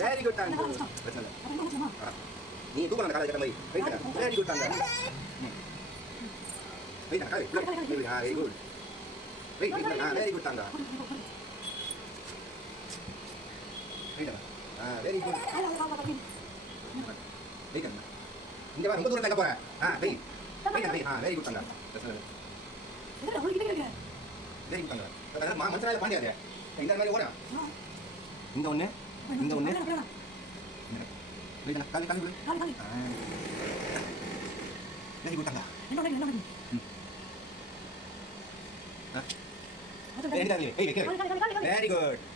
Very good டாங்க நீ தூக்கணும் காலை கட்ட மாதிரி வெரி குட் டாங்க வெயிட் காலை வெரி குட் வெரி குட் டாங்க வெரி குட் வெயிட் இங்க வா ரொம்ப தூரம் தங்க போறேன் வெயிட் வெரி குட் டாங்க வெரி குட் டாங்க மனசால பாண்டியாதே இந்த மாதிரி ஓடா இங்க ஒண்ணு வெயிட் காலை காலை வெரி குட் டாங்க very good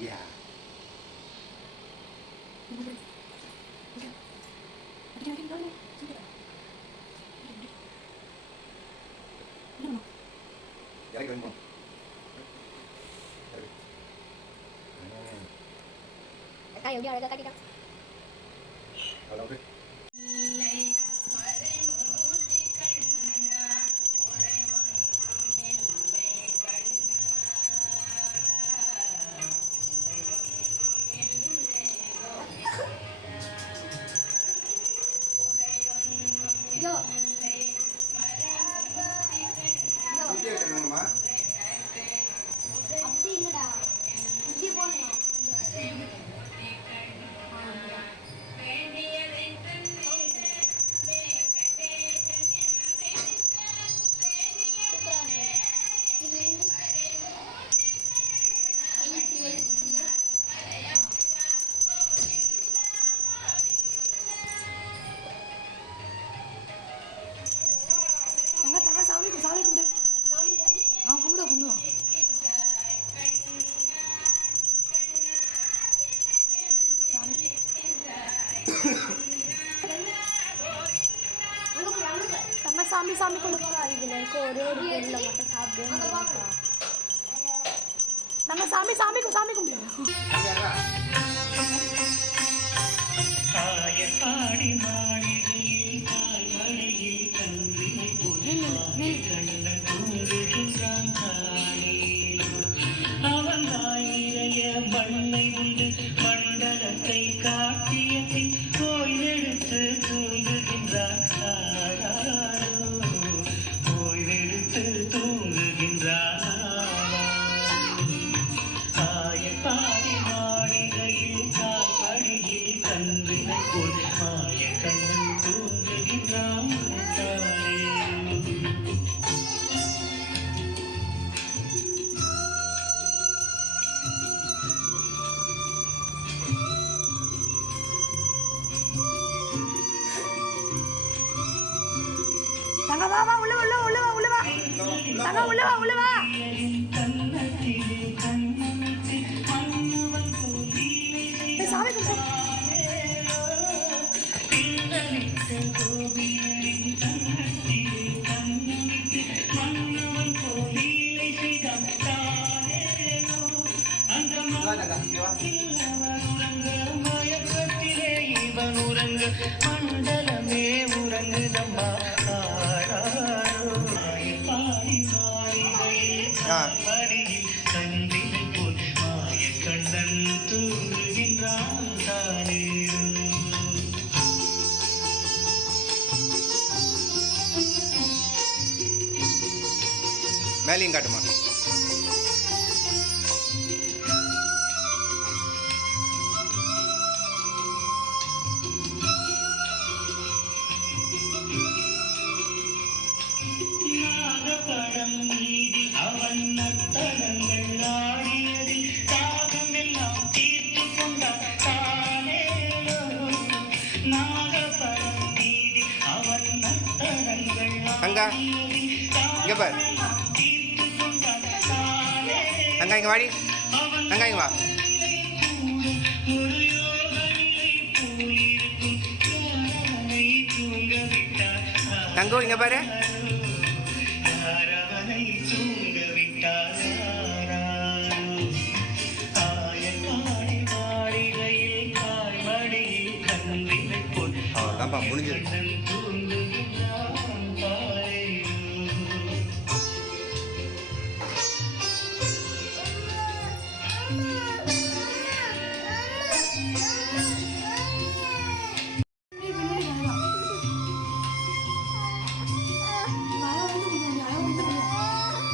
Yeah. Tay ở giờ tay đi đâu? Ở đâu đi? Yo. Ini kenapa? Abdi இல்லடா. இப்படி போறேன். தங்க சாமி கும்பிடு கும்பிடுவா சாமி சாமி கொண்டு இதுல இருக்க ஒரே ஒரு பொருளை மட்டும் சாப்பிடுவோம் நம்ம சாமி கும்பிடுவோம் மண்ணை உண்டு மண்டலத்தை காட்டிய பின் கோயிலெடுத்து தூங்குகின்றான் கோயிலெடுத்து தூங்குகின்றான் ஆயப்பாடி மாளிகையில் கால்வழியில் கன்றினை போல் மாய கண்ணன் தூங்குகின்றான் தங்க வா உள்ள வா தங்க உள்ள வா சாமி கும்பிடு மண்டலமே உறங்குதம்மா கண்டினை போல் மாய கண்ணன் தூங்குகின்றான் தானே மேலையும் காட்டுமா நாகப்படம் மீதி அவன் நர்த்தனங்கள் ஆடியதில் தாகம் எல்லாம் தீர்த்து கொண்டான் தானே நாகப்படம் மீதி அவன் நர்த்தனங்கள் இங்க பாரு தீர்த்து கொண்டான் தானே இங்க வாடி அவன் தங்காங்க வா ஒரு யோக நிலை போலிருக்கும் யாரவனை தூங்க விட்டார் தங்கம் இங்க பாரு யாரவனை தூங்க விட்டார் ஆயக்காடி மாளிகையில் காய்மடியில் கன்றினை போல் அவ்வளோதான்ப்பா முடிஞ்சது கண்ணன் தூங்குகிறான் பாரேயோ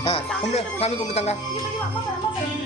ஆ கும்பிடு சாமி கும்பிடு தங்கா இங்க போய் அம்மா பாரு, அம்மா பாரு.